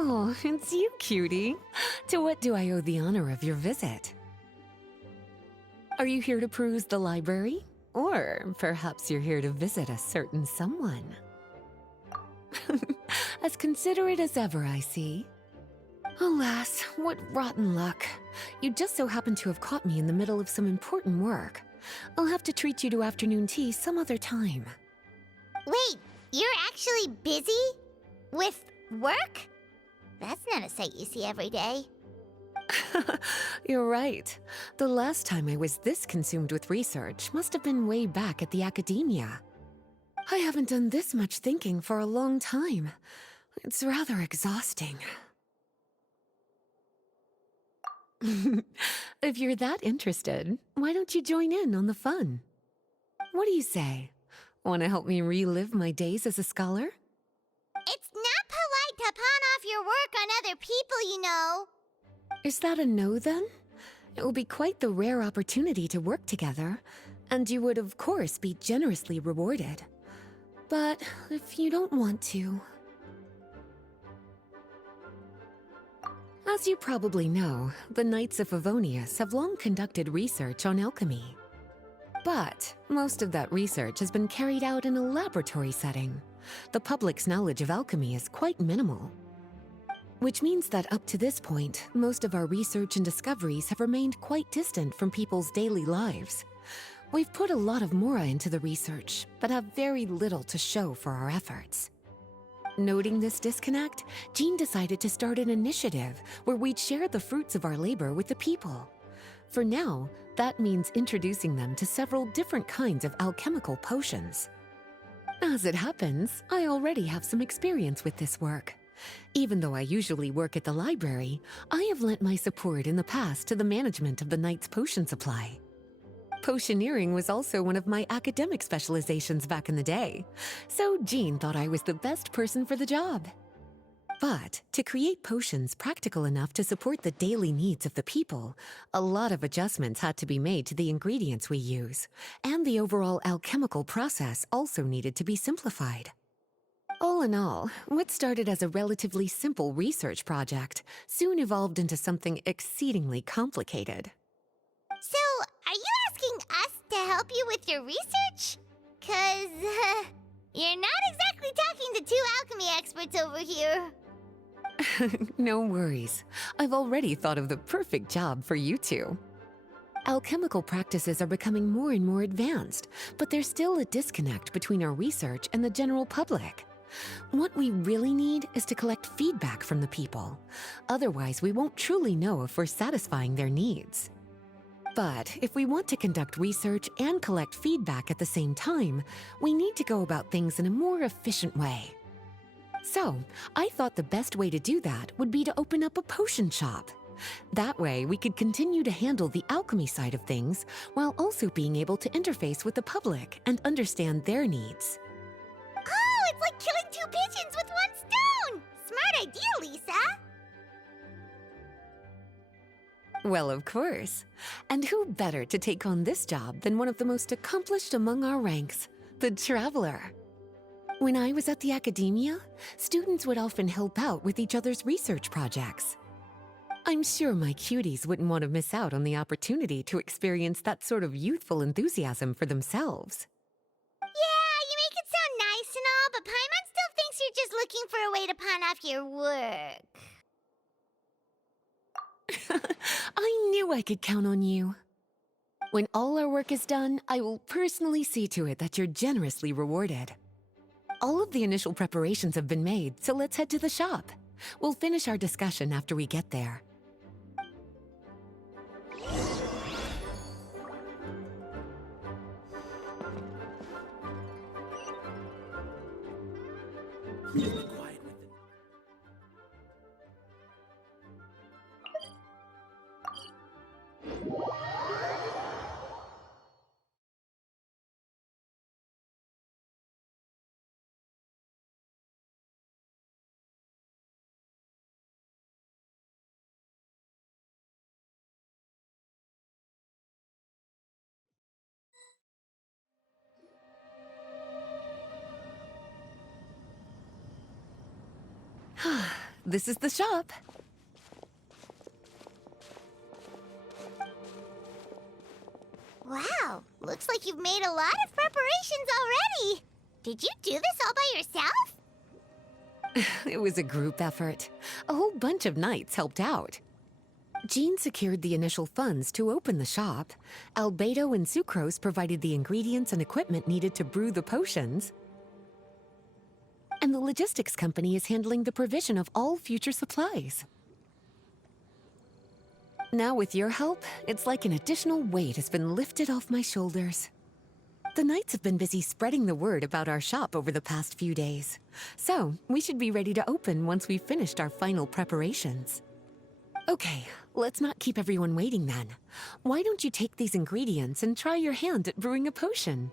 Oh, it's you, cutie. To what do I owe the honor of your visit? Are you here to peruse the library? Or perhaps you're here to visit a certain someone? As considerate as ever, I see. Alas, what rotten luck. You just so happen to have caught me in the middle of some important work. I'll have to treat you to afternoon tea some other time. Wait, you're actually busy? With work? That's not a sight you see every day. You're right. The last time I was this consumed with research must have been way back at the academia. I haven't done this much thinking for a long time. It's rather exhausting. If you're that interested, why don't you join in on the fun? What do you say? Want to help me relive my days as a scholar? It's not polite to pawn off your work on other people, you know. Is that a no, then? It will be quite the rare opportunity to work together, and you would, of course, be generously rewarded. But if you don't want to... As you probably know, the Knights of Favonius have long conducted research on alchemy. But most of that research has been carried out in a laboratory setting. The public's knowledge of alchemy is quite minimal. Which means that up to this point, most of our research and discoveries have remained quite distant from people's daily lives. We've put a lot of mora into the research, but have very little to show for our efforts. Noting this disconnect, Jean decided to start an initiative where we'd share the fruits of our labor with the people. For now, that means introducing them to several different kinds of alchemical potions. As it happens, I already have some experience with this work. Even though I usually work at the library, I have lent my support in the past to the management of the Knight's potion supply. Potioneering was also one of my academic specializations back in the day, so Jean thought I was the best person for the job. But to create potions practical enough to support the daily needs of the people, a lot of adjustments had to be made to the ingredients we use, and the overall alchemical process also needed to be simplified. All in all, what started as a relatively simple research project soon evolved into something exceedingly complicated. So, are you asking us to help you with your research? 'Cause, you're not exactly talking to two alchemy experts over here. No worries. I've already thought of the perfect job for you two. Alchemical practices are becoming more and more advanced, but there's still a disconnect between our research and the general public. What we really need is to collect feedback from the people. Otherwise, we won't truly know if we're satisfying their needs. But if we want to conduct research and collect feedback at the same time, we need to go about things in a more efficient way. So, I thought the best way to do that would be to open up a potion shop. That way, we could continue to handle the alchemy side of things while also being able to interface with the public and understand their needs. Oh, it's like killing two pigeons with one stone! Smart idea, Lisa! Well, of course. And who better to take on this job than one of the most accomplished among our ranks, the Traveler? When I was at the academia, students would often help out with each other's research projects. I'm sure my cuties wouldn't want to miss out on the opportunity to experience that sort of youthful enthusiasm for themselves. Yeah, you make it sound nice and all, but Paimon still thinks you're just looking for a way to pawn off your work. I knew I could count on you. When all our work is done, I will personally see to it that you're generously rewarded. All of the initial preparations have been made, so let's head to the shop. We'll finish our discussion after we get there. this is the shop. Wow, looks like you've made a lot of preparations already. Did you do this all by yourself? It was a group effort. A whole bunch of knights helped out. Jean secured the initial funds to open the shop. Albedo and Sucrose provided the ingredients and equipment needed to brew the potions. And the logistics company is handling the provision of all future supplies. Now with your help, it's like an additional weight has been lifted off my shoulders. The knights have been busy spreading the word about our shop over the past few days. So, we should be ready to open once we've finished our final preparations. Okay, let's not keep everyone waiting then. Why don't you take these ingredients and try your hand at brewing a potion?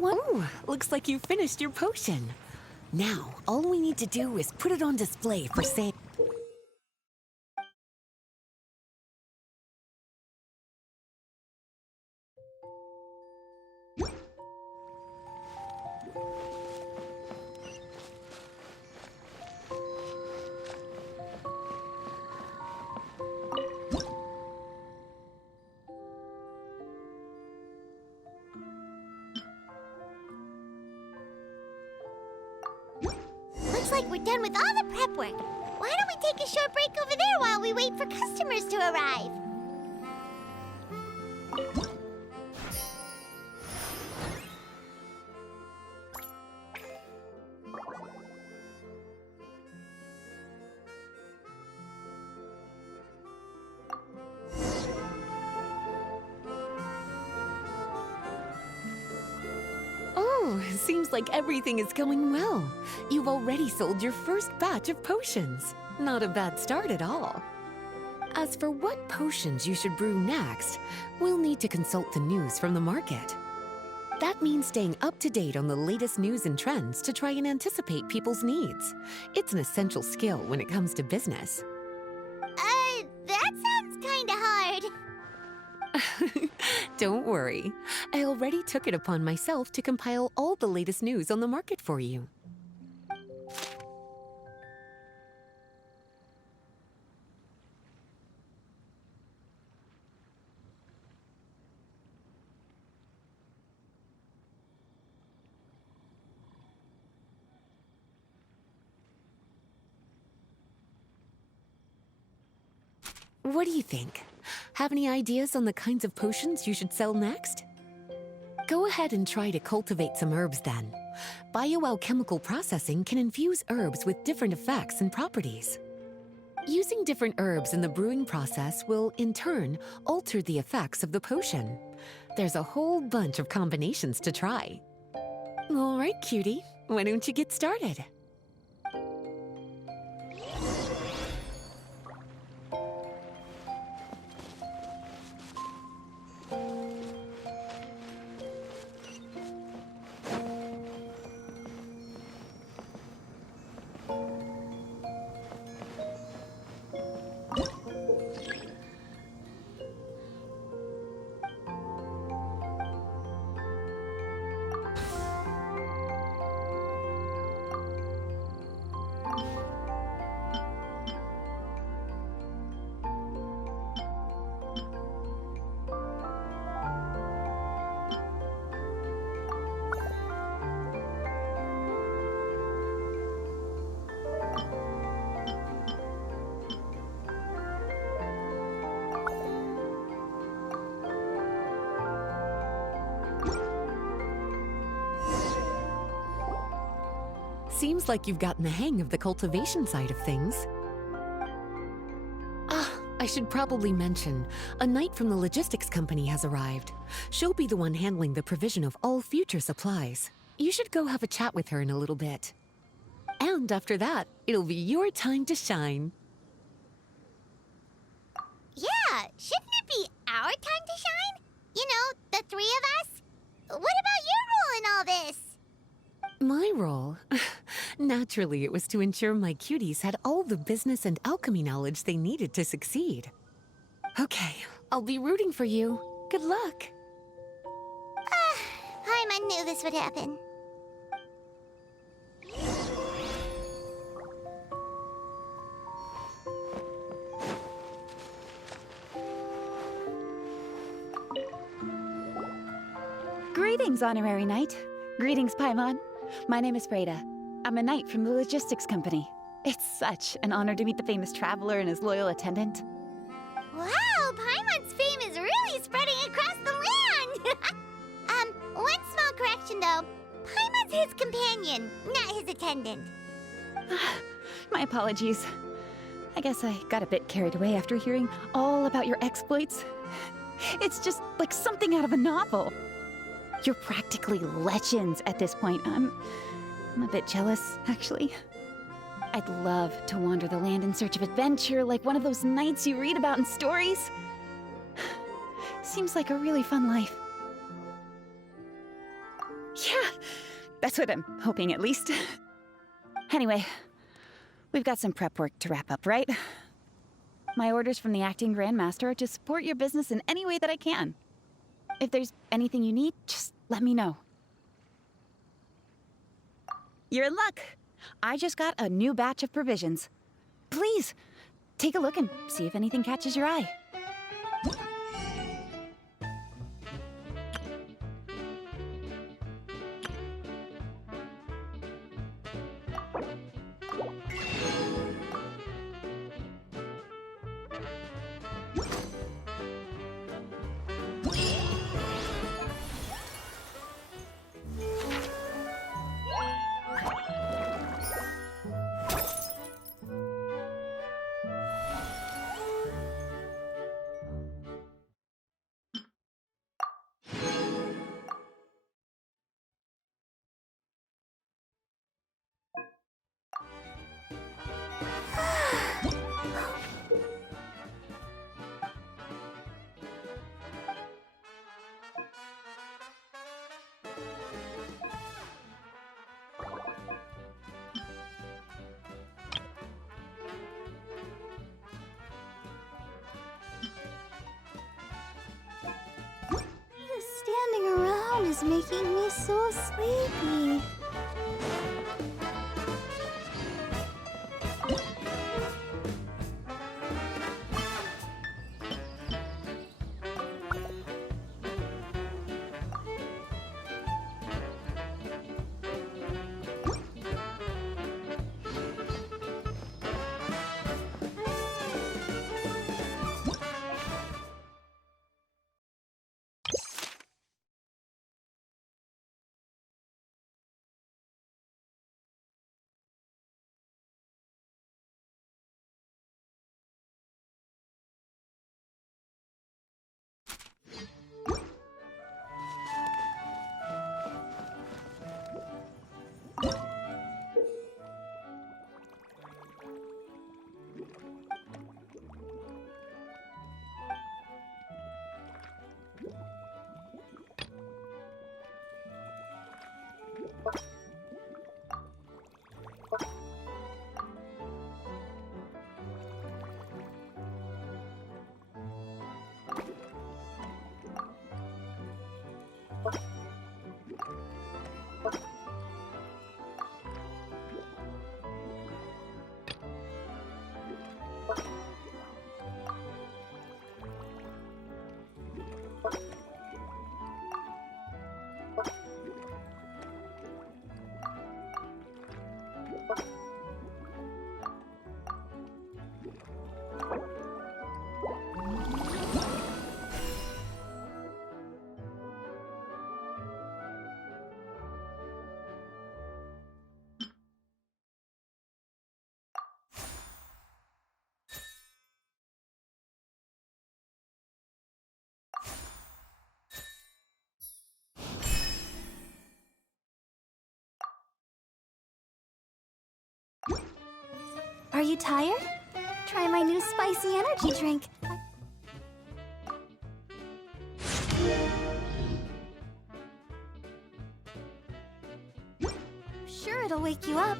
Oh, looks like you finished your potion. Now, all we need to do is put it on display for sale. Looks like we're done with all the prep work. Why don't we take a short break over there while we wait for customers to arrive? Oh, seems like everything is going well. You've already sold your first batch of potions. Not a bad start at all. As for what potions you should brew next, we'll need to consult the news from the market. That means staying up to date on the latest news and trends to try and anticipate people's needs. It's an essential skill when it comes to business. That sounds kinda hard. Don't worry. I already took it upon myself to compile all the latest news on the market for you. What do you think? Have any ideas on the kinds of potions you should sell next? Go ahead and try to cultivate some herbs then. Bioalchemical processing can infuse herbs with different effects and properties. Using different herbs in the brewing process will, in turn, alter the effects of the potion. there's a whole bunch of combinations to try. All right, cutie, why don't you get started? Seems like you've gotten the hang of the cultivation side of things. I should probably mention, a knight from the logistics company has arrived. She'll be the one handling the provision of all future supplies. You should go have a chat with her in a little bit. And after that, it'll be your time to shine. Yeah, shouldn't it be our time to shine? You know, the three of us? What about your role in all this? My role? Naturally, it was to ensure my cuties had all the business and alchemy knowledge they needed to succeed. Okay, I'll be rooting for you. Good luck. Paimon knew this would happen. Greetings, Honorary Knight. Greetings, Paimon. My name is Freda. I'm a knight from the logistics company. It's such an honor to meet the famous traveler and his loyal attendant. Wow, Paimon's fame is really spreading across the land! One small correction though. Paimon's his companion, not his attendant. My apologies. I guess I got a bit carried away after hearing all about your exploits. It's just like something out of a novel. You're practically legends at this point. I'm a bit jealous, actually. I'd love to wander the land in search of adventure like one of those knights you read about in stories. Seems like a really fun life. Yeah, that's what I'm hoping at least. Anyway, we've got some prep work to wrap up, right? My orders from the acting Grand Master are to support your business in any way that I can. If there's anything you need, just let me know. You're in luck. I just got a new batch of provisions. Please, take a look and see if anything catches your eye. Standing around is making me so sleepy. Are you tired? Try my new spicy energy drink. Sure, it'll wake you up.